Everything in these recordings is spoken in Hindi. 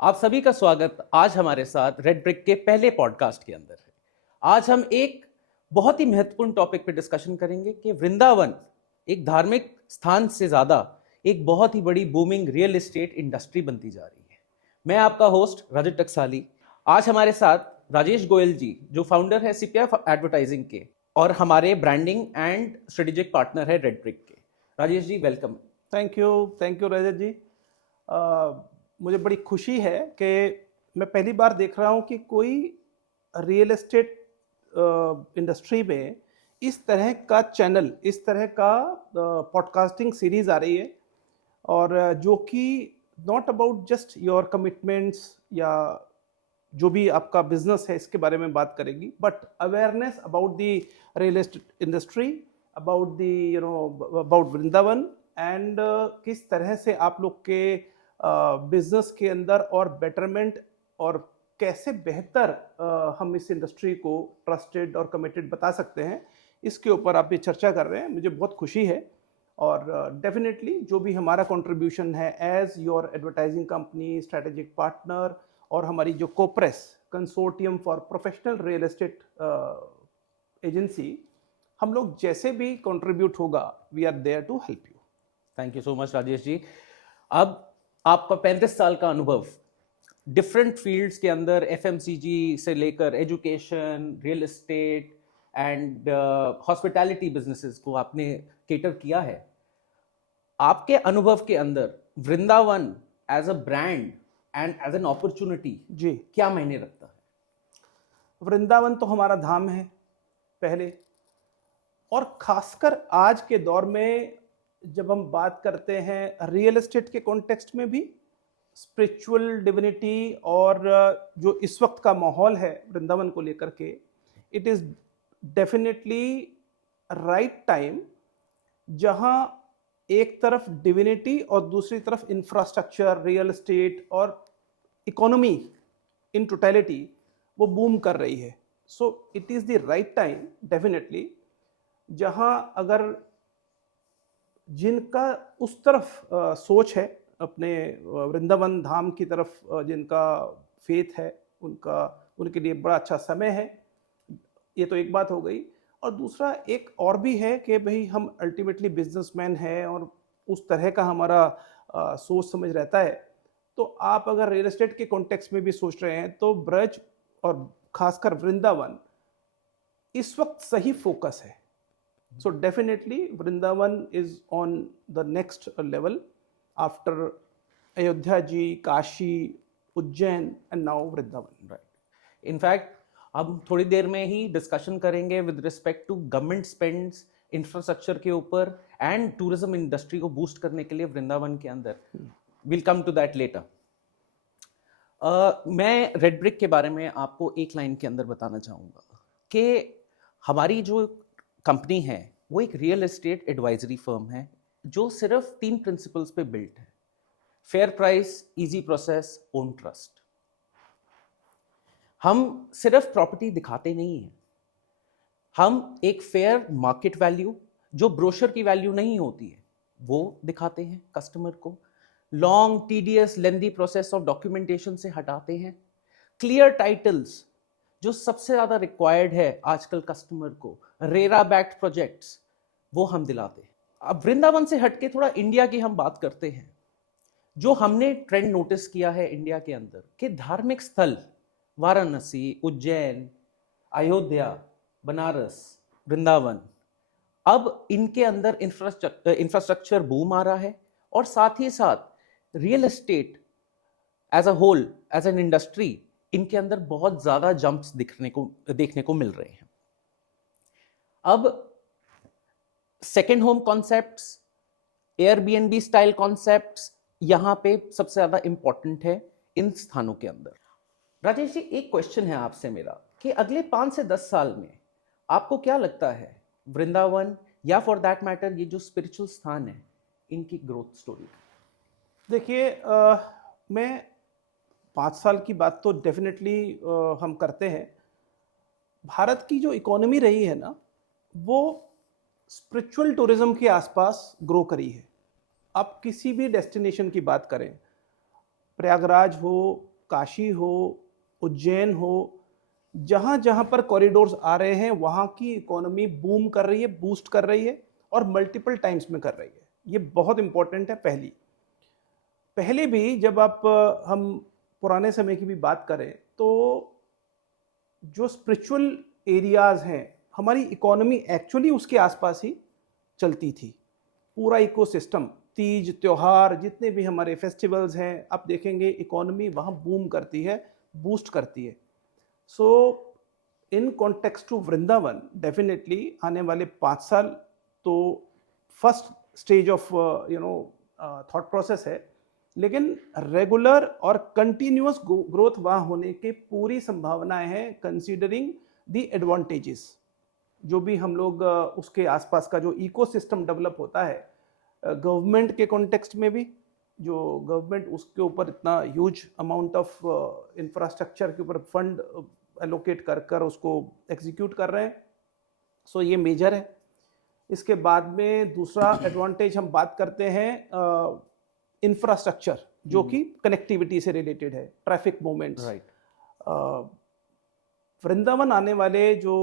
आप सभी का स्वागत आज हमारे साथ रेड ब्रिक के पहले पॉडकास्ट के अंदर है। आज हम एक बहुत ही महत्वपूर्ण टॉपिक पे डिस्कशन करेंगे कि वृंदावन एक धार्मिक स्थान से ज़्यादा एक बहुत ही बड़ी बूमिंग रियल एस्टेट इंडस्ट्री बनती जा रही है। मैं आपका होस्ट रजत टकसाली। आज हमारे साथ राजेश गोयल जी जो फाउंडर है सीपीएफ एडवर्टाइजिंग के और हमारे ब्रांडिंग एंड स्ट्रेटेजिक पार्टनर है रेड ब्रिक के। Rajesh ji welcome. Thank you Rajat जी। मुझे बड़ी खुशी है कि मैं पहली बार देख रहा हूँ कि कोई रियल एस्टेट इंडस्ट्री में इस तरह का चैनल, इस तरह का पॉडकास्टिंग सीरीज आ रही है, और जो कि not about just your commitments या जो भी आपका बिजनेस है इसके बारे में बात करेगी, but awareness about the real estate industry, about the about Vrindavan and किस तरह से आप लोग के बिजनेस के अंदर और बेटरमेंट और कैसे बेहतर हम इस इंडस्ट्री को ट्रस्टेड और कमिटेड बता सकते हैं, इसके ऊपर आप ये चर्चा कर रहे हैं। मुझे बहुत खुशी है और डेफिनेटली जो भी हमारा कंट्रीब्यूशन है as your advertising company, strategic partner और हमारी जो कोप्रेस consortium for professional real estate agency, हम लोग जैसे भी कंट्रीब्यूट होगा we are there to help you. Thank you so much Rajesh ji. अब आपका 35 साल का अनुभव डिफरेंट फील्ड्स के अंदर एफएमसीजी से लेकर education, real estate and hospitality businesses को आपने केटर किया है। आपके अनुभव के अंदर Vrindavan as a brand and as an opportunity जी क्या मायने रखता है? वृंदावन तो हमारा धाम है पहले, और खासकर आज के दौर में जब हम बात करते हैं रियल एस्टेट के कॉन्टेक्स्ट में भी, स्पिरिचुअल डिविनिटी और जो इस वक्त का माहौल है वृंदावन को लेकर के, it is definitely right time जहां एक तरफ डिविनिटी और दूसरी तरफ इंफ्रास्ट्रक्चर, रियल एस्टेट और इकोनॉमी इन टोटलिटी वो बूम कर रही है। So it is the right time definitely, जहां अगर जिनका उस तरफ सोच है, अपने वृंदावन धाम की तरफ जिनका फेथ है, उनके लिए बड़ा अच्छा समय है। ये तो एक बात हो गई। और दूसरा एक और भी है कि भाई हम अल्टीमेटली बिजनेसमैन हैं और उस तरह का हमारा सोच समझ रहता है। तो आप अगर रियल एस्टेट के कॉन्टेक्स्ट में भी सोच रहे हैं तो ब्रज और खासकर वृंदावन इस वक्त सही फोकस है। So definitely Vrindavan is on the next level after Ayodhya ji, Kashi, Ujjain and now Vrindavan. Right. In fact, अब थोड़ी देर में ही डिस्कशन करेंगे with respect to government spends infrastructure के ऊपर एंड टूरिज्म इंडस्ट्री को बूस्ट करने के लिए वृंदावन के अंदर। Will come to that later. मैं रेड ब्रिक के बारे में आपको एक लाइन के अंदर बताना चाहूँगा कि हमारी जो कंपनी है वो एक रियल एस्टेट एडवाइजरी फर्म है जो सिर्फ 3 प्रिंसिपल्स पे बिल्ट है: fair price, easy process, own trust. हम सिर्फ प्रॉपर्टी दिखाते नहीं हैं, हम एक फेयर मार्केट वैल्यू जो ब्रोशर की वैल्यू नहीं होती है वो दिखाते हैं कस्टमर को। Long tedious lengthy process of documentation से हटाते हैं। क्लियर टाइटल्स जो सबसे ज़्यादा रिक्वायर्ड है आजकल कस्टमर को, रेरा बैक्ड प्रोजेक्ट्स, वो हम दिलाते हैं। अब वृंदावन से हटके थोड़ा इंडिया की हम बात करते हैं। जो हमने ट्रेंड नोटिस किया है इंडिया के अंदर कि धार्मिक स्थल वाराणसी, उज्जैन, अयोध्या, बनारस, वृंदावन, अब इनके अंदर इंफ्रास्ट्रक्चर बूम आ रहा है और साथ ही साथ real estate as a whole, as an industry, इनके अंदर बहुत ज्यादा जंप्स देखने को मिल रहे हैं। अब second home concepts, Airbnb style concepts यहां पे सबसे ज्यादा इंपॉर्टेंट है इन स्थानों के अंदर। राजेश जी, एक क्वेश्चन है आपसे मेरा कि अगले 5 से 10 साल में आपको क्या लगता है वृंदावन या फॉर दैट मैटर ये जो स्पिरिचुअल स्थान है इनकी ग्रोथ स्टोरी? देखिए, मैं 5 साल की बात तो डेफिनेटली हम करते हैं। भारत की जो इकोनॉमी रही है ना, वो स्पिरिचुअल टूरिज्म के आसपास ग्रो करी है। आप किसी भी डेस्टिनेशन की बात करें, प्रयागराज हो, काशी हो, उज्जैन हो, जहाँ जहाँ पर कॉरिडोर्स आ रहे हैं वहाँ की इकोनॉमी बूम कर रही है, बूस्ट कर रही है और मल्टीपल टाइम्स में कर रही है। ये बहुत इंपॉर्टेंट है। पहले भी जब आप हम पुराने समय की भी बात करें तो जो स्पिरिचुअल एरियाज हैं, हमारी इकोनॉमी एक्चुअली उसके आसपास ही चलती थी। पूरा इकोसिस्टम, तीज त्योहार, जितने भी हमारे फेस्टिवल्स हैं, आप देखेंगे इकोनॉमी वहाँ बूम करती है, बूस्ट करती है। So in context to Vrindavan, definitely आने वाले 5 साल तो first stage of thought process है, लेकिन रेगुलर और कंटिन्यूअस ग्रोथ वहाँ होने की पूरी संभावनाएं हैं, कंसीडरिंग द एडवांटेजेस जो भी हम लोग उसके आसपास का जो इकोसिस्टम डेवलप होता है, गवर्नमेंट के कॉन्टेक्स्ट में भी, जो गवर्नमेंट उसके ऊपर इतना ह्यूज अमाउंट ऑफ इंफ्रास्ट्रक्चर के ऊपर फंड एलोकेट कर कर उसको एग्जीक्यूट कर रहे हैं। सो ये मेजर है। इसके बाद में दूसरा एडवांटेज हम बात करते हैं इंफ्रास्ट्रक्चर, जो कि कनेक्टिविटी से रिलेटेड है, ट्रैफिक मूवमेंट्स। राइट। वृंदावन आने वाले जो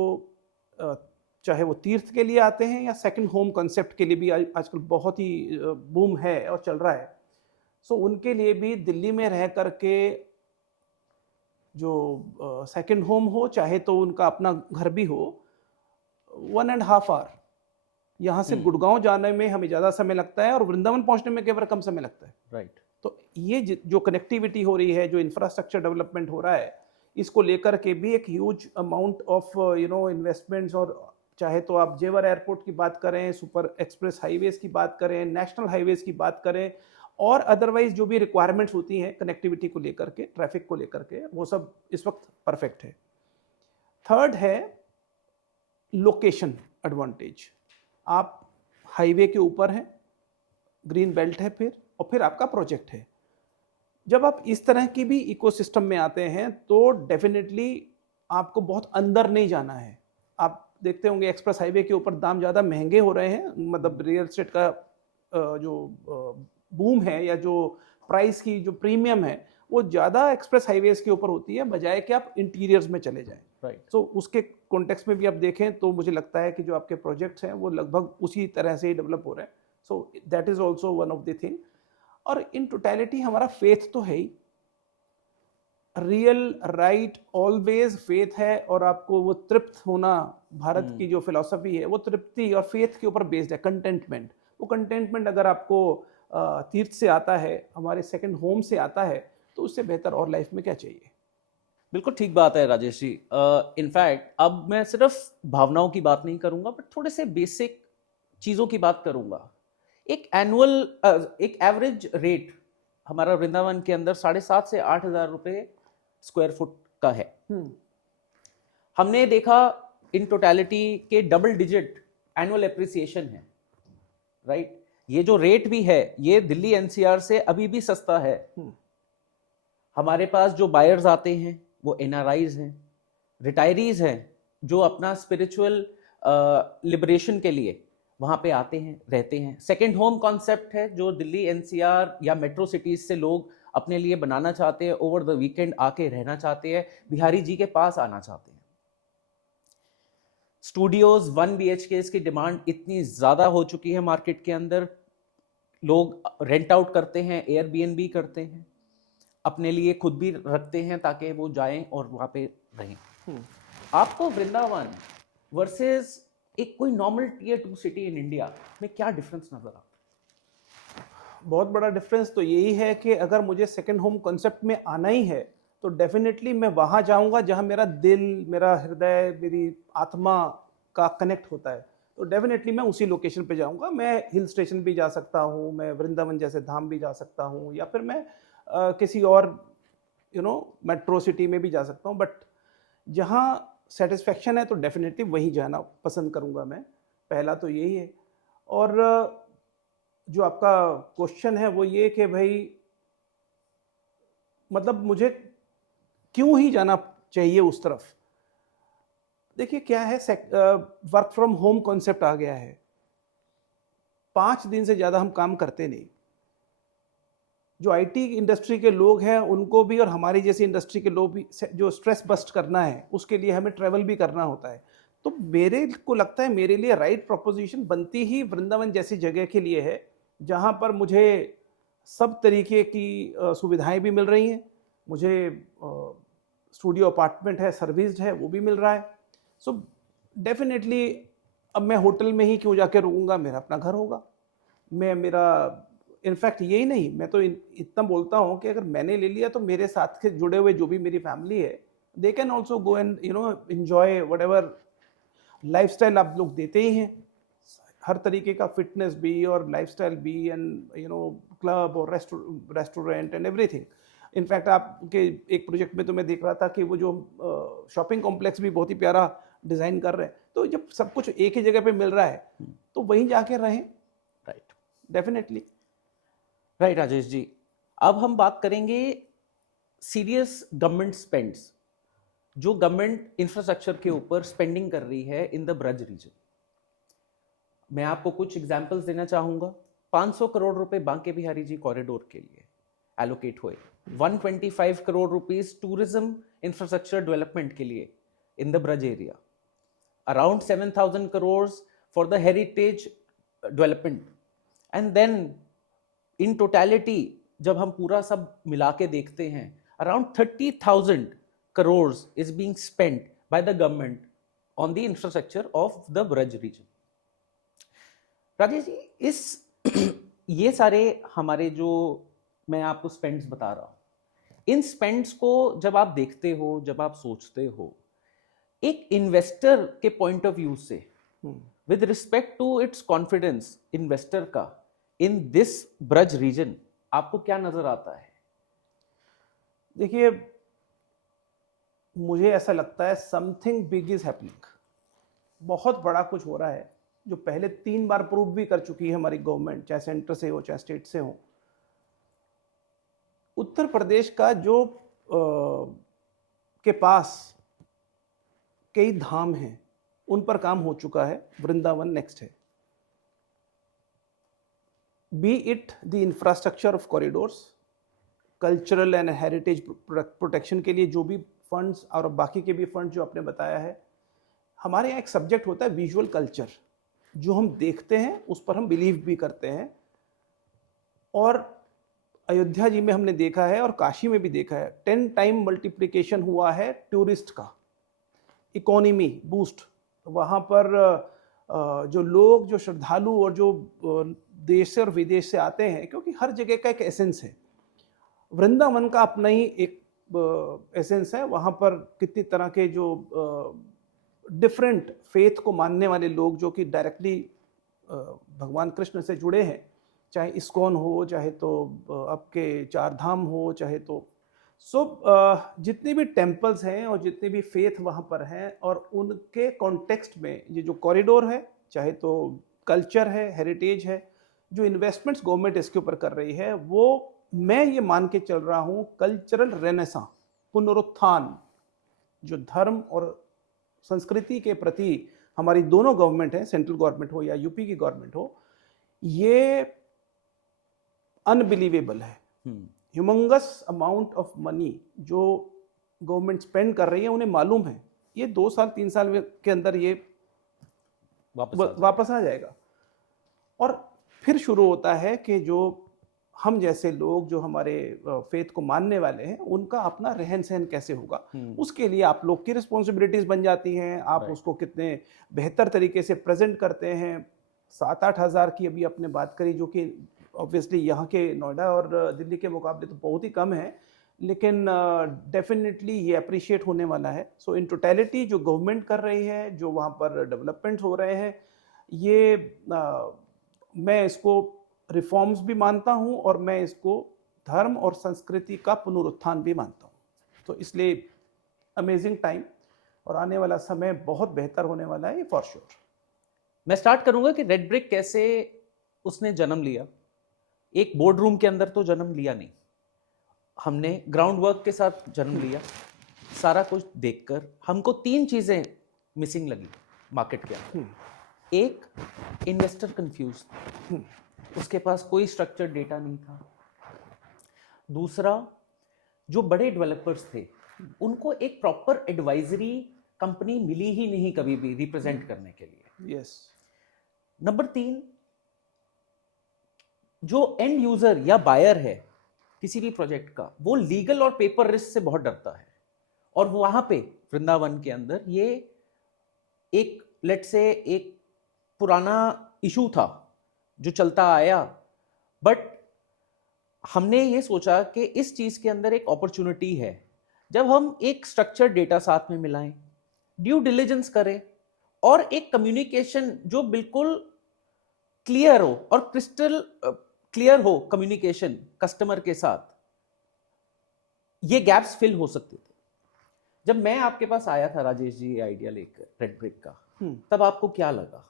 चाहे वो तीर्थ के लिए आते हैं या सेकंड होम कॉन्सेप्ट के लिए भी आजकल बहुत ही बूम है और चल रहा है। सो उनके लिए भी दिल्ली में रह करके जो सेकंड होम हो, चाहे तो उनका अपना घर भी हो, 1.5 आवर यहाँ से गुड़गांव जाने में हमें ज़्यादा समय लगता है और वृंदावन पहुंचने में केवल कम समय लगता है। राइट। तो ये जो कनेक्टिविटी हो रही है, जो इंफ्रास्ट्रक्चर डेवलपमेंट हो रहा है, इसको लेकर के भी एक ह्यूज अमाउंट ऑफ इन्वेस्टमेंट्स, और चाहे तो आप जेवर एयरपोर्ट की बात करें, सुपर एक्सप्रेस हाईवेज की बात करें, नेशनल हाईवेज की बात करें, और अदरवाइज जो भी रिक्वायरमेंट्स होती हैं कनेक्टिविटी को लेकर के, ट्रैफिक को लेकर के, वो सब इस वक्त परफेक्ट है। थर्ड है लोकेशन एडवांटेज। आप हाईवे के ऊपर हैं, ग्रीन बेल्ट है, फिर आपका प्रोजेक्ट है। जब आप इस तरह की भी इकोसिस्टम में आते हैं तो डेफिनेटली आपको बहुत अंदर नहीं जाना है। आप देखते होंगे एक्सप्रेस हाईवे के ऊपर दाम ज़्यादा महंगे हो रहे हैं, मतलब रियल एस्टेट का जो बूम है या जो प्राइस की जो प्रीमियम है वो ज़्यादा एक्सप्रेस हाईवेज के ऊपर होती है, बजाय कि आप इंटीरियर्स में चले जाएं। राइट। सो उसके कॉन्टेक्स्ट में भी आप देखें तो मुझे लगता है कि जो आपके प्रोजेक्ट्स हैं वो लगभग उसी तरह से ही डेवलप हो रहे हैं। So that is also one of the thing. और इन टोटलिटी हमारा फेथ तो है ही, रियल राइट ऑलवेज फेथ है, और आपको वो तृप्त होना, भारत की जो फिलॉसफी है वो तृप्ति और फेथ के ऊपर बेस्ड है, कंटेंटमेंट। वो कंटेंटमेंट अगर आपको तीर्थ से आता है, हमारे सेकंड होम से आता है, तो उससे बेहतर और लाइफ में क्या चाहिए। बिल्कुल ठीक बात है राजेश जी। इनफैक्ट अब मैं सिर्फ भावनाओं की बात नहीं करूंगा, बट थोड़े से बेसिक चीज़ों की बात करूंगा। एक एवरेज रेट हमारा वृंदावन के अंदर 7,500 से 8,000 रुपये स्क्वायर फुट का है। हमने देखा इन टोटलिटी के डबल डिजिट एनुअल एप्रिसिएशन है। राइट। ये जो रेट भी है ये दिल्ली एनसीआर से अभी भी सस्ता है। हमारे पास जो बायर्स आते हैं वो एनआरआईज हैं, रिटायरीज हैं, जो अपना स्पिरिचुअल लिबरेशन के लिए वहाँ पे आते हैं, रहते हैं। सेकंड होम कॉन्सेप्ट है जो दिल्ली एनसीआर या मेट्रो सिटीज से लोग अपने लिए बनाना चाहते हैं, ओवर द वीकेंड आके रहना चाहते हैं, बिहारी जी के पास आना चाहते हैं। स्टूडियोज 1 BHK की डिमांड इतनी ज़्यादा हो चुकी है मार्केट के अंदर, लोग रेंट आउट करते हैं, एयरबीएनबी करते हैं, अपने लिए खुद भी रखते हैं ताकि वो जाएं और वहाँ पे रहें। आपको वृंदावन वर्सेस एक कोई normal tier 2 city in India में क्या डिफरेंस नजर आता है? बहुत बड़ा डिफरेंस तो यही है कि अगर मुझे सेकंड होम कॉन्सेप्ट में आना ही है तो डेफिनेटली मैं वहाँ जाऊँगा जहाँ मेरा दिल, मेरा हृदय, मेरी आत्मा का कनेक्ट होता है। तो डेफिनेटली मैं उसी लोकेशन पे जाऊँगा। मैं हिल स्टेशन भी जा सकता हूँ, मैं वृंदावन जैसे धाम भी जा सकता हूँ, या फिर मैं किसी और मेट्रो सिटी में भी जा सकता हूँ, बट जहाँ सेटिस्फेक्शन है तो डेफिनेटली वहीं जाना पसंद करूँगा मैं। पहला तो यही है। और जो आपका क्वेश्चन है वो ये कि भाई मतलब मुझे क्यों ही जाना चाहिए उस तरफ। देखिए क्या है, वर्क फ्रॉम होम कॉन्सेप्ट आ गया है, 5 दिन से ज़्यादा हम काम करते नहीं। जो आईटी इंडस्ट्री के लोग हैं उनको भी और हमारी जैसी इंडस्ट्री के लोग भी जो स्ट्रेस बस्ट करना है उसके लिए हमें ट्रैवल भी करना होता है। तो मेरे को लगता है मेरे लिए राइट प्रोपोजिशन बनती ही वृंदावन जैसी जगह के लिए है, जहाँ पर मुझे सब तरीके की सुविधाएं भी मिल रही हैं, मुझे स्टूडियो अपार्टमेंट है, सर्विस्ड है, वो भी मिल रहा है। सो डेफिनेटली अब मैं होटल में ही क्यों जाके रुकूंगा, मेरा अपना घर होगा। मेरा इनफैक्ट यही नहीं, मैं तो इतना बोलता हूँ कि अगर मैंने ले लिया तो मेरे साथ के जुड़े हुए जो भी मेरी फैमिली है, they can also go and enjoy what ever lifestyle आप लोग देते ही हैं, हर तरीके का फिटनेस भी और लाइफस्टाइल भी एंड क्लब और रेस्टोरेंट एंड एवरीथिंग। इनफैक्ट आपके एक प्रोजेक्ट में तो मैं देख रहा था कि वो जो शॉपिंग कॉम्प्लेक्स भी बहुत ही प्यारा डिज़ाइन कर रहे हैं। तो जब सब कुछ एक ही जगह पे मिल रहा है तो वहीं जाके रहें। Right, definitely right Rajesh ji. अब हम बात करेंगे सीरियस गवर्नमेंट स्पेंड्स, जो गवर्नमेंट इंफ्रास्ट्रक्चर के ऊपर स्पेंडिंग कर रही है इन द ब्रज रीजन। मैं आपको कुछ एग्जांपल्स देना चाहूँगा। 500 करोड़ रुपए बांके बिहारी जी कॉरिडोर के लिए एलोकेट हुए, 125 crore rupees tourism infrastructure development के लिए in the Braj area, around 7,000 crore for the heritage development, and then in totality जब हम पूरा सब मिला के देखते हैं, around 30,000 crore is being spent by the government on the infrastructure of the Braj region. Rajesh ji, इस ये सारे हमारे जो मैं आपको स्पेंड्स बता रहा हूँ, इन स्पेंड्स को जब आप देखते हो, जब आप सोचते हो, एक इन्वेस्टर के पॉइंट ऑफ व्यू से, with respect to its confidence investor का इन दिस ब्रज रीजन, आपको क्या नजर आता है? देखिए, मुझे ऐसा लगता है समथिंग बिग इज हैपनिंग। बहुत बड़ा कुछ हो रहा है जो पहले 3 बार प्रूव भी कर चुकी है हमारी गवर्नमेंट, चाहे सेंटर से हो चाहे स्टेट से हो। उत्तर प्रदेश का जो के पास कई धाम हैं उन पर काम हो चुका है, वृंदावन नेक्स्ट है। B it the infrastructure of corridors, cultural and heritage protection के लिए जो भी फंड्स और बाकी के भी फंड्स जो आपने बताया है। हमारे यहाँ एक सब्जेक्ट होता है विजुअल कल्चर, जो हम देखते हैं उस पर हम बिलीव भी करते हैं। और अयोध्या जी में हमने देखा है और काशी में भी देखा है, 10 टाइम मल्टीप्लिकेशन हुआ है टूरिस्ट का, इकोनॉमी बूस्ट। वहाँ पर जो लोग, जो श्रद्धालु और जो देश से और विदेश से आते हैं, क्योंकि हर जगह का एक एसेंस है, वृंदावन का अपना ही एक एसेंस है। वहाँ पर कितनी तरह के जो डिफरेंट फेथ को मानने वाले लोग जो कि डायरेक्टली भगवान कृष्ण से जुड़े हैं, चाहे इस्कॉन हो, चाहे तो आपके चार धाम हो, चाहे तो जितने भी टेम्पल्स हैं और जितने भी फेथ वहाँ पर हैं, और उनके कॉन्टेक्स्ट में ये जो कॉरिडोर है, चाहे तो कल्चर है, हेरिटेज है, जो इन्वेस्टमेंट्स गवर्नमेंट इसके ऊपर कर रही है, वो मैं ये मान के चल रहा हूँ कल्चरल रेनेसां, पुनरुत्थान, जो धर्म और संस्कृति के प्रति हमारी दोनों गवर्नमेंट है, सेंट्रल गवर्नमेंट हो या यूपी की गवर्नमेंट हो, ये अनबिलीवेबल है। ह्यूमंगस अमाउंट ऑफ मनी जो गवर्नमेंट स्पेंड कर रही है, उन्हें मालूम है ये 2 साल 3 साल के अंदर ये वापस आ जाएगा। और फिर शुरू होता है कि जो हम जैसे लोग, जो हमारे फेथ को मानने वाले हैं, उनका अपना रहन सहन कैसे होगा, उसके लिए आप लोग की रिस्पॉन्सिबिलिटीज बन जाती हैं। आप उसको कितने बेहतर तरीके से प्रेजेंट करते हैं। 7-8 हज़ार की अभी आपने बात करी, जो कि ऑब्वियसली यहाँ के नोएडा और दिल्ली के मुकाबले तो बहुत ही कम है, लेकिन डेफिनेटली ये अप्रिशिएट होने वाला है। सो इन टोटलिटी जो गवर्नमेंट कर रही है, जो वहाँ पर डेवलपमेंट्स हो रहे हैं, ये मैं इसको रिफॉर्म्स भी मानता हूँ और मैं इसको धर्म और संस्कृति का पुनरुत्थान भी मानता हूँ। तो इसलिए अमेजिंग टाइम, और आने वाला समय बहुत बेहतर होने वाला है, ये फॉर श्योर। मैं स्टार्ट करूंगा कि रेड ब्रिक कैसे उसने जन्म लिया। एक बोर्ड रूम के अंदर तो जन्म लिया नहीं, हमने ग्राउंड वर्क के साथ जन्म लिया। सारा कुछ देखकर हमको 3 चीजें मिसिंग लगी मार्केट के अंदर। एक, इन्वेस्टर कंफ्यूज, उसके पास कोई स्ट्रक्चर्ड डेटा नहीं था। दूसरा, जो बड़े डेवलपर्स थे उनको एक प्रॉपर एडवाइजरी कंपनी मिली ही नहीं कभी भी रिप्रेजेंट करने के लिए। यस। नंबर 3, जो एंड यूजर या बायर है किसी भी प्रोजेक्ट का, वो लीगल और पेपर रिस्क से बहुत डरता है। और वहां पे वृंदावन के अंदर ये एक लेट से एक पुराना इशू था जो चलता आया, बट हमने ये सोचा कि इस चीज के अंदर एक अपॉर्चुनिटी है। जब हम एक स्ट्रक्चर्ड डेटा साथ में मिलाएं, ड्यू डिलिजेंस करें और एक कम्युनिकेशन जो बिल्कुल क्लियर हो और क्रिस्टल क्लियर हो कम्युनिकेशन कस्टमर के साथ, ये गैप्स फिल हो सकते थे। जब मैं आपके पास आया था राजेश जी ये आइडिया लेकर रेडब्रिक का, तब आपको क्या लगा?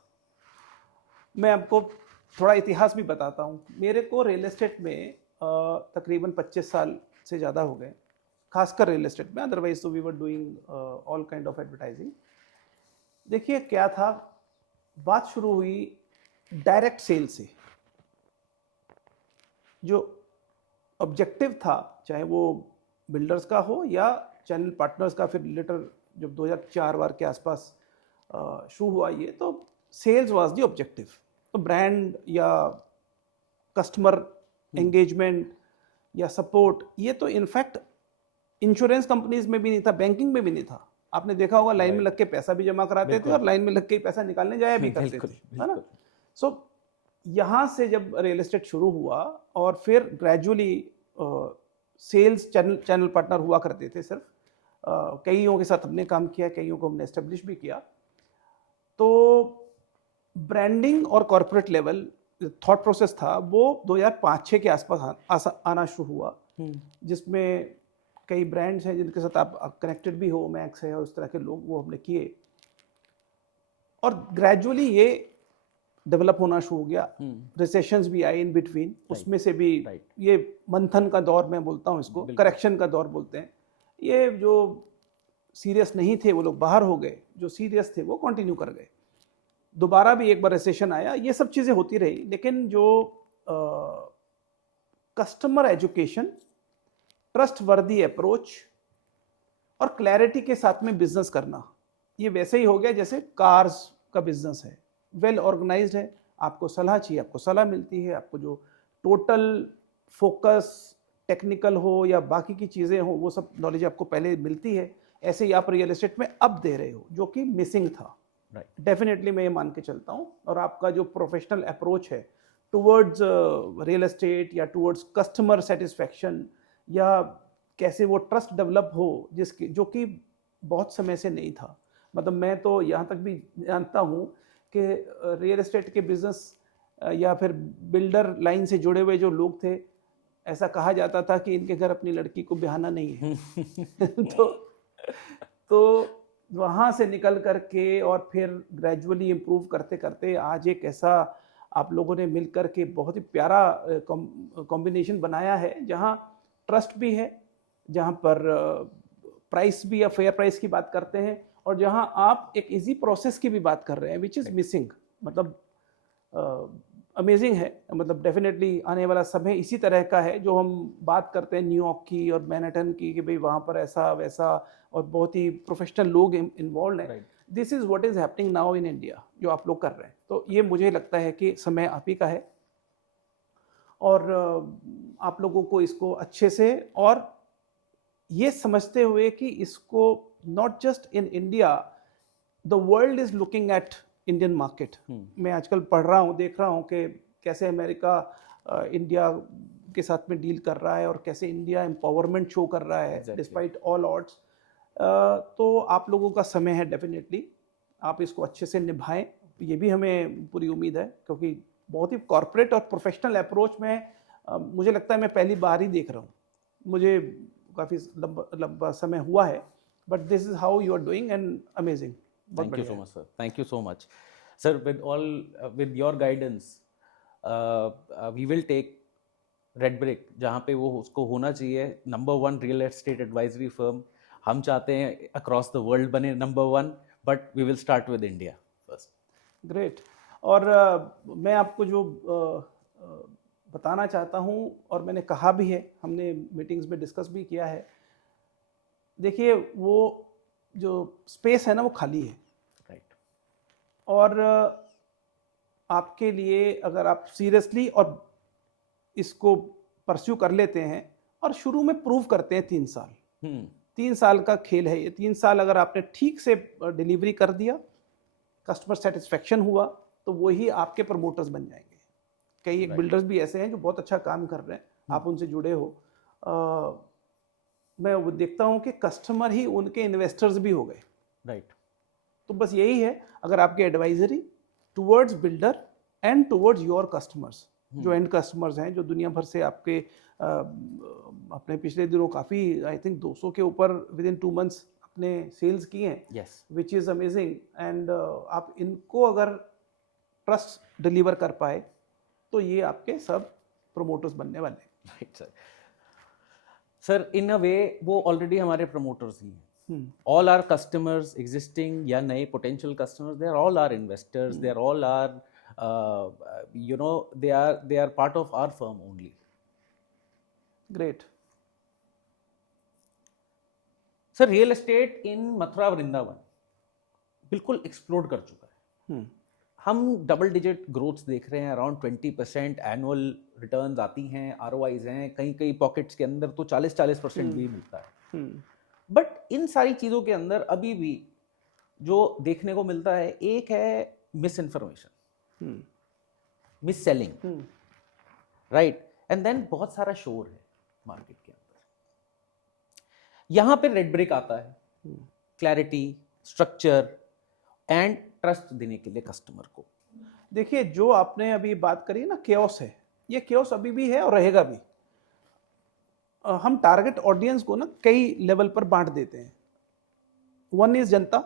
मैं आपको थोड़ा इतिहास भी बताता हूँ। मेरे को रियल एस्टेट में तकरीबन 25 साल से ज़्यादा हो गए, खासकर रियल एस्टेट में। अदरवाइज तो we were doing all kind of advertising. देखिए क्या था, बात शुरू हुई डायरेक्ट सेल से। जो ऑब्जेक्टिव था, चाहे वो बिल्डर्स का हो या चैनल पार्टनर्स का, फिर लेटर जब 2004 वार के आसपास शुरू हुआ ये, तो सेल्स वाज द ऑब्जेक्टिव। तो ब्रांड या कस्टमर एंगेजमेंट या सपोर्ट, ये तो इनफैक्ट इंश्योरेंस कंपनीज में भी नहीं था, बैंकिंग में भी नहीं था। आपने देखा होगा लाइन में लग के पैसा भी जमा कराते थे और लाइन में लग के पैसा निकालने जाया भी करते थे, है ना। सो यहाँ से जब रियल एस्टेट शुरू हुआ और फिर ग्रेजुअली सेल्स चैनल पार्टनर हुआ करते थे सिर्फ। कईयों के साथ हमने काम किया, कईयों को हमने एस्टेब्लिश भी किया। तो ब्रांडिंग और कॉर्पोरेट लेवल थॉट प्रोसेस था वो 2005-06 के आसपास आना शुरू हुआ, जिसमें कई ब्रांड्स हैं जिनके साथ आप कनेक्टेड भी हो, मैक्स है और उस तरह के लोग, वो हमने किए। और ग्रेजुअली ये डेवलप होना शुरू हो गया। रिसेशंस भी आए इन बिटवीन, उसमें से भी ये मंथन का दौर, मैं बोलता हूँ इसको, करेक्शन का दौर बोलते हैं। ये जो सीरियस नहीं थे वो लोग बाहर हो गए, जो सीरियस थे वो कंटिन्यू कर गए। दोबारा भी एक बार रिसेशन आया, ये सब चीज़ें होती रही। लेकिन जो कस्टमर एजुकेशन, ट्रस्ट वर्दी अप्रोच और क्लैरिटी के साथ में बिजनेस करना, ये वैसे ही हो गया जैसे कार्स का बिजनेस है। वेल ऑर्गेनाइज्ड है, आपको सलाह चाहिए, आपको सलाह मिलती है। आपको जो टोटल फोकस टेक्निकल हो या बाकी की चीज़ें हो, वो सब नॉलेज आपको पहले मिलती है। ऐसे ही आप रियल एस्टेट में अब दे रहे हो, जो कि मिसिंग था। डेफिनेटली मैं ये मान के चलता हूँ। और आपका जो प्रोफेशनल अप्रोच है टुवर्ड्स रियल एस्टेट या टुवर्ड्स कस्टमर सेटिस्फैक्शन, या कैसे वो ट्रस्ट डेवलप हो, जिसकी जो कि बहुत समय से नहीं था। मतलब मैं तो यहाँ तक भी जानता हूँ कि रियल एस्टेट के बिजनेस या फिर बिल्डर लाइन से जुड़े हुए जो लोग थे, ऐसा कहा जाता था कि इनके घर अपनी लड़की को ब्याहना नहीं है। तो वहाँ से निकल करके और फिर ग्रेजुअली इम्प्रूव करते करते आज एक ऐसा आप लोगों ने मिल कर के बहुत ही प्यारा कॉम्बिनेशन बनाया है, जहाँ ट्रस्ट भी है, जहाँ पर प्राइस भी या फेयर प्राइस की बात करते हैं, और जहाँ आप एक इजी प्रोसेस की भी बात कर रहे हैं, विच इज़ मिसिंग। मतलब अमेजिंग है। मतलब डेफिनेटली आने वाला समय इसी तरह का है, जो हम बात करते हैं न्यूयॉर्क की और मैनहट्टन की, कि भाई वहाँ पर ऐसा वैसा और बहुत ही प्रोफेशनल लोग इन्वॉल्व हैं। This is what is happening now in India, जो आप लोग कर रहे हैं। तो ये मुझे लगता है कि समय आप ही का है, और आप लोगों को इसको अच्छे से, और ये समझते हुए कि इसको not just in India, the world is looking at Indian market. मैं आजकल पढ़ रहा हूँ, देख रहा हूँ कि कैसे अमेरिका इंडिया के साथ में डील कर रहा है और कैसे इंडिया एम्पावरमेंट शो कर रहा है डिस्पाइट ऑल ऑड्स। तो आप लोगों का समय है, डेफिनेटली आप इसको अच्छे से निभाएं, ये भी हमें पूरी उम्मीद है। क्योंकि बहुत ही कॉर्पोरेट और प्रोफेशनल अप्रोच में मुझे लगता है मैं पहली बार ही देख रहा हूँ। मुझे काफ़ी लंबा समय हुआ है, but this is how you are doing and amazing. Thank you so much, sir. Thank you so much, sir. With your guidance, we will take Red Brick, जहाँ पे वो उसको होना चाहिए number 1 real estate advisory firm. हम चाहते हैं अक्रॉस द वर्ल्ड बने number 1, but we will start with India first. Great. और मैं आपको जो बताना चाहता हूँ और मैंने कहा भी है, हमने मीटिंग्स में डिस्कस भी किया है, देखिए वो जो स्पेस है ना वो खाली है। राइट। और आपके लिए अगर आप सीरियसली और इसको परस्यू कर लेते हैं और शुरू में प्रूव करते हैं 3 साल, 3 साल का खेल है ये, 3 साल अगर आपने ठीक से डिलीवरी कर दिया, कस्टमर सेटिस्फेक्शन हुआ, तो वही आपके प्रमोटर्स बन जाएंगे। कई एक बिल्डर्स भी ऐसे हैं जो बहुत अच्छा काम कर रहे हैं, आप उनसे जुड़े हो, मैं वो देखता हूँ कि कस्टमर ही उनके इन्वेस्टर्स भी हो गए। राइट। तो बस यही है, अगर आपकी advisory towards builder and towards your customers, जो एंड कस्टमर्स हैं, जो दुनिया भर से आपके अपने पिछले दिनों काफ़ी आई थिंक 200 के ऊपर विद इन 2 मंथ्स अपने सेल्स किए हैं, yes. Which is amazing. And आप इनको अगर ट्रस्ट डिलीवर कर पाए तो ये आपके सब प्रोमोटर्स बनने वाले हैं। Right sir. सर इन अ वे वो ऑलरेडी हमारे प्रमोटर्स ही हैं। ऑल आर कस्टमर्स एग्जिस्टिंग या नए potential customers, they are all our investors, they are all our they are part of our firm only. Great. Sir real estate in Mathura Vrindavan बिल्कुल एक्सप्लोड कर चुका है। हम डबल डिजिट ग्रोथ्स देख रहे हैं, अराउंड 20% एनुअल रिटर्न्स आती हैं, आरओआईज हैं, कहीं कहीं पॉकेट्स के अंदर तो 40% भी मिलता है। बट इन सारी चीज़ों के अंदर अभी भी जो देखने को मिलता है, एक है miss information, miss selling, right, and then बहुत सारा शोर है मार्केट के अंदर। यहां पे रेड ब्रेक आता है, क्लैरिटी, स्ट्रक्चर एंड ट्रस्ट देने के लिए कस्टमर को। देखिए जो आपने अभी बात करी ना, केओस है, ये केओस अभी भी है और रहेगा भी। हम टारगेट ऑडियंस को ना कई लेवल पर बांट देते हैं। वन इज जनता,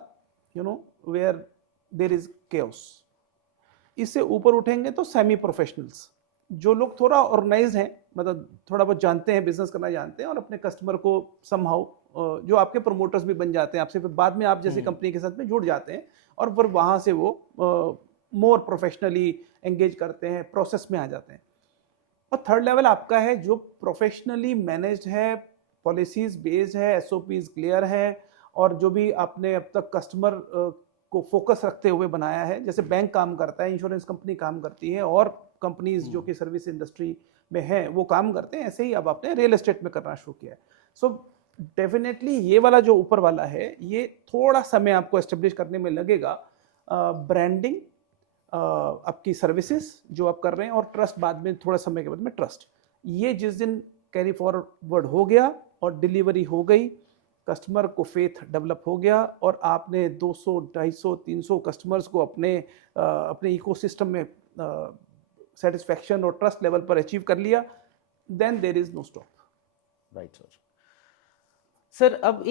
you know, where there is chaos. इससे ऊपर उठेंगे तो सेमी प्रोफेशनल्स, जो लोग थोड़ा ऑर्गेनाइज हैं, मतलब थोड़ा बहुत जानते हैं, बिजनेस करना जानते हैं, और अपने कस्टमर को समहाउ, जो आपके प्रमोटर्स भी बन जाते हैं आपसे, फिर बाद में आप जैसे कंपनी के साथ में जुड़ जाते हैं, और फिर वहाँ से वो मोर प्रोफेशनली एंगेज करते हैं, प्रोसेस में आ जाते हैं। और थर्ड लेवल आपका है जो प्रोफेशनली मैनेज्ड है, पॉलिसीज बेस्ड है, एसओपीज क्लियर है, और जो भी आपने अब तक कस्टमर को फोकस रखते हुए बनाया है, जैसे बैंक काम करता है, इंश्योरेंस कंपनी काम करती है, और कंपनीज जो कि सर्विस इंडस्ट्री में हैं वो काम करते हैं, ऐसे ही अब आपने रियल एस्टेट में करना शुरू किया है। सो डेफिनेटली ये वाला जो ऊपर वाला है, ये थोड़ा समय आपको एस्टेब्लिश करने में लगेगा। ब्रांडिंग, आपकी सर्विसेज जो आप कर रहे हैं, और ट्रस्ट बाद में, थोड़ा समय के बाद में ट्रस्ट, ये जिस दिन कैरी फॉरवर्ड हो गया और डिलीवरी हो गई, कस्टमर को फेथ डेवलप हो गया, और आपने 200, 250, 300 कस्टमर्स को अपने इकोसिस्टम में सेटिस्फैक्शन और ट्रस्ट लेवल पर अचीव कर लिया, then there is no stop. Right sir. Sir अब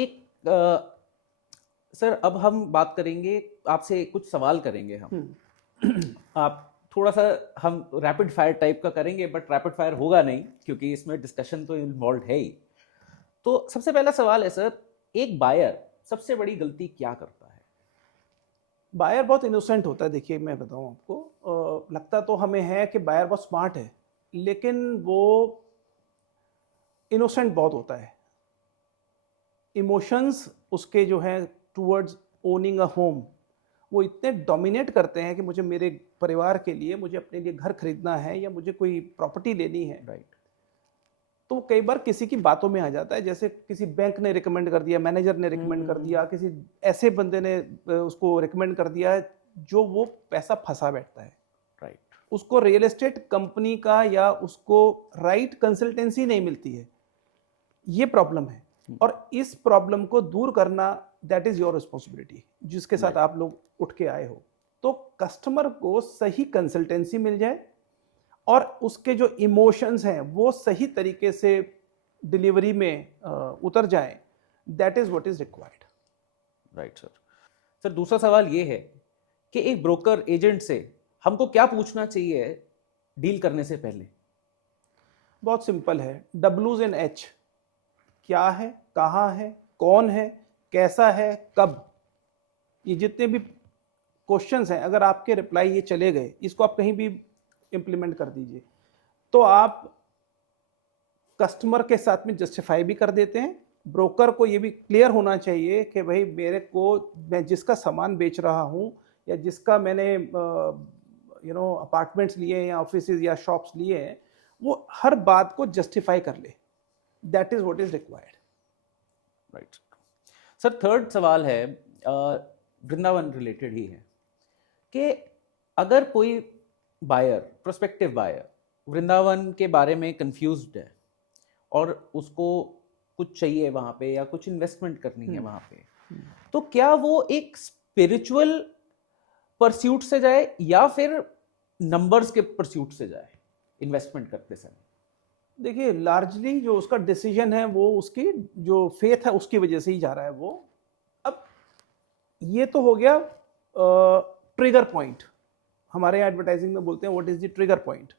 सर अब हम बात करेंगे, आपसे कुछ सवाल करेंगे हम। आप थोड़ा सा हम रैपिड फायर टाइप का करेंगे, बट रैपिड फायर होगा नहीं क्योंकि इसमें डिस्कशन तो इन्वॉल्व है ही। तो सबसे पहला सवाल है सर, एक बायर सबसे बड़ी गलती क्या करता है? बायर बहुत इनोसेंट होता है। देखिए मैं बताऊं आपको, लगता तो हमें है कि बायर बहुत स्मार्ट है, लेकिन वो इनोसेंट बहुत होता है। इमोशंस उसके जो हैं टूवर्ड्स ओनिंग अ होम, वो इतने डोमिनेट करते हैं कि मुझे मेरे परिवार के लिए, मुझे अपने लिए घर खरीदना है या मुझे कोई प्रॉपर्टी लेनी है, राइट, तो कई बार किसी की बातों में आ जाता है, जैसे किसी बैंक ने रिकमेंड कर दिया, मैनेजर ने रिकमेंड कर दिया, किसी ऐसे बंदे ने उसको रिकमेंड कर दिया जो वो पैसा फंसा बैठता है। राइट, उसको रियल एस्टेट कंपनी का या उसको राइट कंसल्टेंसी नहीं मिलती है, ये प्रॉब्लम है। और इस प्रॉब्लम को दूर करना, दैट इज योर रिस्पॉन्सिबिलिटी, जिसके साथ आप लोग उठ के आए हो। तो कस्टमर को सही कंसल्टेंसी मिल जाए और उसके जो इमोशंस हैं वो सही तरीके से डिलीवरी में उतर जाएं, that is what is required. Right sir. Sir दूसरा सवाल ये है कि एक ब्रोकर एजेंट से हमको क्या पूछना चाहिए डील करने से पहले? बहुत सिंपल है, डब्ल्यूज एंड एच, क्या है, कहाँ है, कौन है, कैसा है, कब, ये जितने भी क्वेश्चंस हैं, अगर आपके रिप्लाई ये चले गए, इसको आप कहीं भी इंप्लीमेंट कर दीजिए। तो आप कस्टमर के साथ में जस्टिफाई भी कर देते हैं। ब्रोकर को ये भी क्लियर होना चाहिए कि भाई मेरे को, मैं जिसका सामान बेच रहा हूँ या जिसका मैंने अपार्टमेंट्स लिए हैं या ऑफिसेज या शॉप्स लिए हैं, वो हर बात को जस्टिफाई कर ले। That is what is required. Right sir, third सवाल है वृंदावन रिलेटेड ही है कि अगर कोई बायर, प्रोस्पेक्टिव बायर वृंदावन के बारे में कंफ्यूज्ड है और उसको कुछ चाहिए वहाँ पे या कुछ इन्वेस्टमेंट करनी है वहाँ पे, तो क्या वो एक स्पिरिचुअल परस्यूट से जाए या फिर नंबर्स के परस्यूट से जाए इन्वेस्टमेंट करते समय? देखिए, लार्जली जो उसका डिसीजन है वो उसकी जो फेथ है उसकी वजह से ही जा रहा है वो। अब ये तो हो गया ट्रिगर पॉइंट। हमारे यहाँ एडवर्टाइजिंग में बोलते हैं what is the trigger point.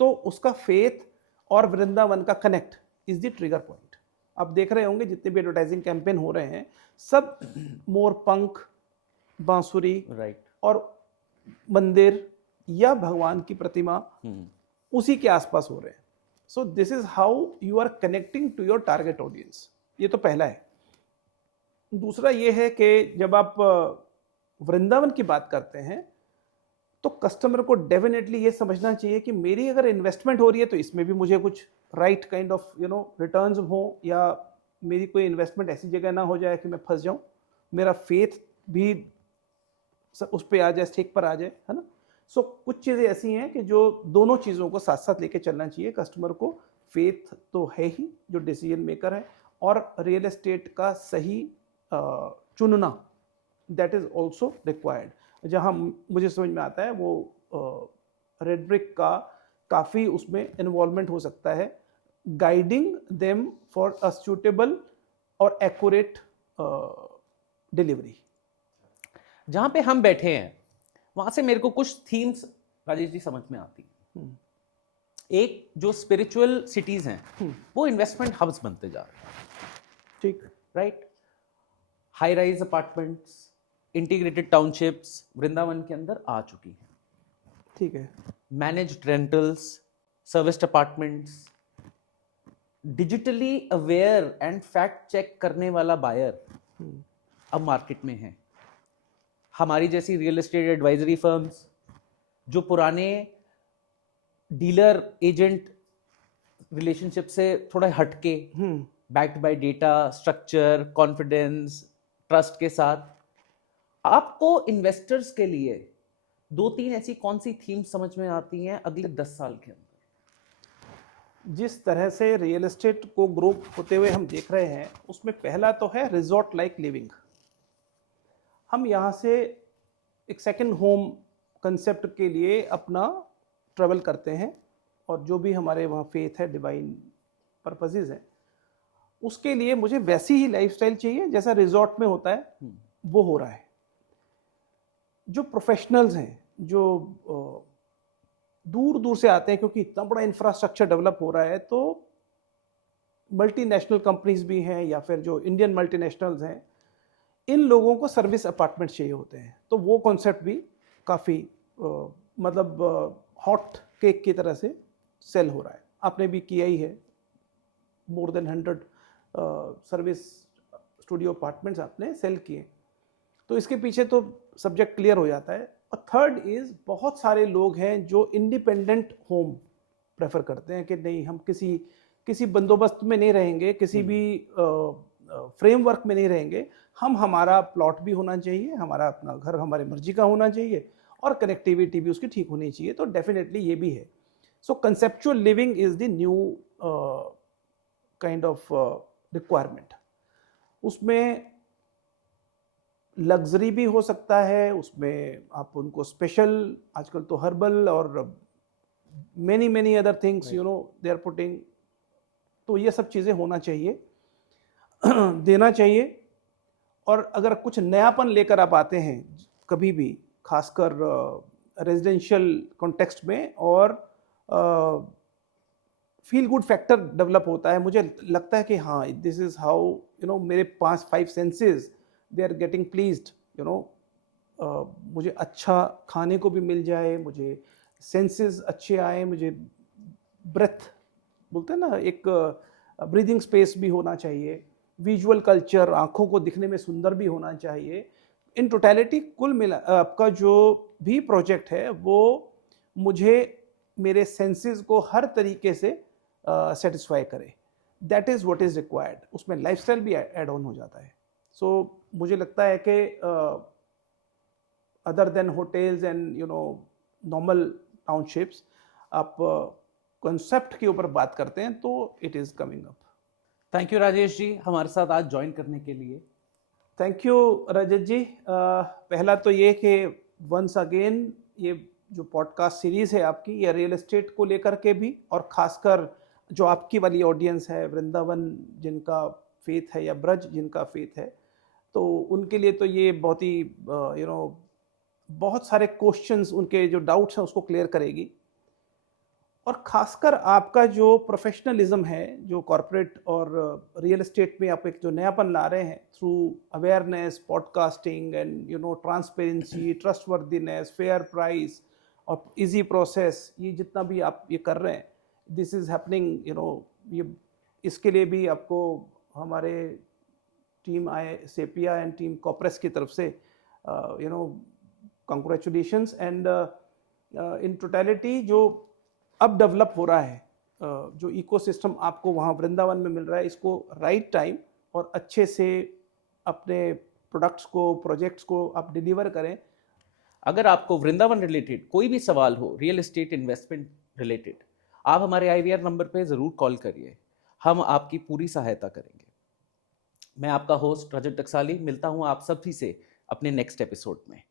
तो उसका फेथ और वृंदावन का connect is the trigger point. आप देख रहे होंगे जितने भी एडवर्टाइजिंग कैंपेन हो रहे हैं, सब मोर पंख, बांसुरी और मंदिर या भगवान की प्रतिमा उसी के आसपास हो रहे हैं। So this is how you are connecting to your target audience. ये तो पहला है। दूसरा ये है कि जब आप वृंदावन की बात करते हैं तो कस्टमर को डेफिनेटली ये समझना चाहिए कि मेरी अगर इन्वेस्टमेंट हो रही है तो इसमें भी मुझे कुछ राइट काइंड ऑफ रिटर्न्स हो, या मेरी कोई इन्वेस्टमेंट ऐसी जगह ना हो जाए कि मैं फंस जाऊं, मेरा फेथ भी उस पर आ जाए, स्टेक पर आ जाए, है ना। सो कुछ चीज़ें ऐसी हैं कि जो दोनों चीज़ों को साथ साथ लेके चलना चाहिए। कस्टमर को फेथ तो है ही जो डिसीजन मेकर है, और रियल एस्टेट का सही चुनना, दैट इज ऑल्सो रिक्वायर्ड। जहाँ मुझे समझ में आता है वो रेड ब्रिक का काफ़ी उसमें इन्वॉल्वमेंट हो सकता है, guiding them for a suitable और एक्यूरेट डिलीवरी। जहाँ पे हम बैठे हैं वहाँ से मेरे को कुछ थीम्स राजेश जी समझ में आती हैं। एक, जो स्पिरिचुअल सिटीज़ हैं वो इन्वेस्टमेंट हब्स बनते जा रहे हैं, ठीक, right. High rise apartments, integrated townships Vrindavan के अंदर आ चुकी हैं, ठीक है। Managed rentals, serviced apartments, digitally aware and fact check करने वाला बायर अब मार्केट में है। हमारी जैसी रियल एस्टेट एडवाइजरी फर्म्स जो पुराने डीलर एजेंट रिलेशनशिप से थोड़ा हटके, backed by data, structure, confidence, trust के साथ, आपको इन्वेस्टर्स के लिए 2-3 ऐसी कौन सी थीम्स समझ में आती हैं अगले 10 साल के अंदर? जिस तरह से रियल एस्टेट को ग्रो होते हुए हम देख रहे हैं, उसमें पहला तो है रिजॉर्ट लाइक लिविंग। हम यहाँ से एक सेकंड होम कंसेप्ट के लिए अपना ट्रैवल करते हैं, और जो भी हमारे वहाँ फेथ है, डिवाइन पर्पसेस हैं, उसके लिए मुझे वैसी ही लाइफस्टाइल चाहिए जैसा रिजॉर्ट में होता है, वो हो रहा है। जो प्रोफेशनल्स हैं, जो दूर दूर से आते हैं, क्योंकि इतना बड़ा इंफ्रास्ट्रक्चर डेवलप हो रहा है, तो मल्टीनेशनल कंपनीज भी हैं या फिर जो इंडियन मल्टीनेशनल्स हैं, इन लोगों को सर्विस अपार्टमेंट चाहिए होते हैं। तो वो कॉन्सेप्ट भी काफ़ी मतलब हॉट केक की तरह से सेल हो रहा है। आपने भी किया ही है, more than 100 service studio apartments आपने सेल किए। तो इसके पीछे तो सब्जेक्ट क्लियर हो जाता है। और थर्ड इज, बहुत सारे लोग हैं जो इंडिपेंडेंट होम प्रेफर करते हैं कि नहीं, हम किसी बंदोबस्त में नहीं रहेंगे, किसी भी फ्रेमवर्क में नहीं रहेंगे। हमारा प्लॉट भी होना चाहिए, हमारा अपना घर हमारी मर्जी का होना चाहिए, और कनेक्टिविटी भी उसकी ठीक होनी चाहिए। तो डेफिनेटली ये भी है। So conceptual living is the new kind of requirement. उसमें लग्जरी भी हो सकता है, उसमें आप उनको स्पेशल, आजकल तो हर्बल और many other things they are putting. तो ये सब चीज़ें होना चाहिए, देना चाहिए। और अगर कुछ नयापन लेकर आप आते हैं कभी भी, खासकर रेजिडेंशियल कॉन्टेक्स्ट में, और फील गुड फैक्टर डेवलप होता है, मुझे लगता है कि हाँ, दिस इज हाउ मेरे 5 senses they are getting pleased. मुझे अच्छा खाने को भी मिल जाए, मुझे सेंसेस अच्छे आए, मुझे ब्रेथ बोलते हैं ना, एक ब्रीदिंग स्पेस भी होना चाहिए, विजुअल कल्चर, आंखों को दिखने में सुंदर भी होना चाहिए। इन टोटलिटी कुल मिला आपका जो भी प्रोजेक्ट है वो मुझे मेरे सेंसेस को हर तरीके से सेटिस्फाई करे। That is what is required. उसमें लाइफस्टाइल भी ऐड ऑन हो जाता है। सो मुझे लगता है कि other than hotels and normal townships, आप कॉन्सेप्ट के ऊपर बात करते हैं तो it is coming up. Thank you Rajesh ji हमारे साथ आज ज्वाइन करने के लिए। Thank you Rajat ji. पहला तो ये कि वंस अगेन ये जो पॉडकास्ट सीरीज़ है आपकी, ये रियल एस्टेट को लेकर के भी, और ख़ासकर जो आपकी वाली ऑडियंस है, वृंदावन जिनका फेथ है या ब्रज जिनका फेथ है, तो उनके लिए तो ये बहुत ही बहुत सारे क्वेश्चंस, उनके जो डाउट्स हैं उसको क्लियर करेगी। और खासकर आपका जो प्रोफेशनलिज्म है, जो कॉरपोरेट और रियल एस्टेट में आप एक जो नयापन ला रहे हैं through awareness, podcasting and transparency, trustworthiness, fair price और इजी प्रोसेस, ये जितना भी आप ये कर रहे हैं, दिस इज़ हैपनिंग, ये इसके लिए भी आपको हमारे team sepia and team cooperation की तरफ से कंग्रेचुलेशंस। एंड इन टोटलिटी जो अब डेवलप हो रहा है, जो इकोसिस्टम आपको वहाँ वृंदावन में मिल रहा है, इसको राइट टाइम और अच्छे से अपने प्रोडक्ट्स को, प्रोजेक्ट्स को आप डिलीवर करें। अगर आपको वृंदावन रिलेटेड कोई भी सवाल हो, रियल एस्टेट इन्वेस्टमेंट रिलेटेड, आप हमारे IVR नंबर पे ज़रूर कॉल करिए, हम आपकी पूरी सहायता करेंगे। मैं आपका होस्ट रजत टकसाली मिलता हूँ आप सभी से अपने नेक्स्ट एपिसोड में।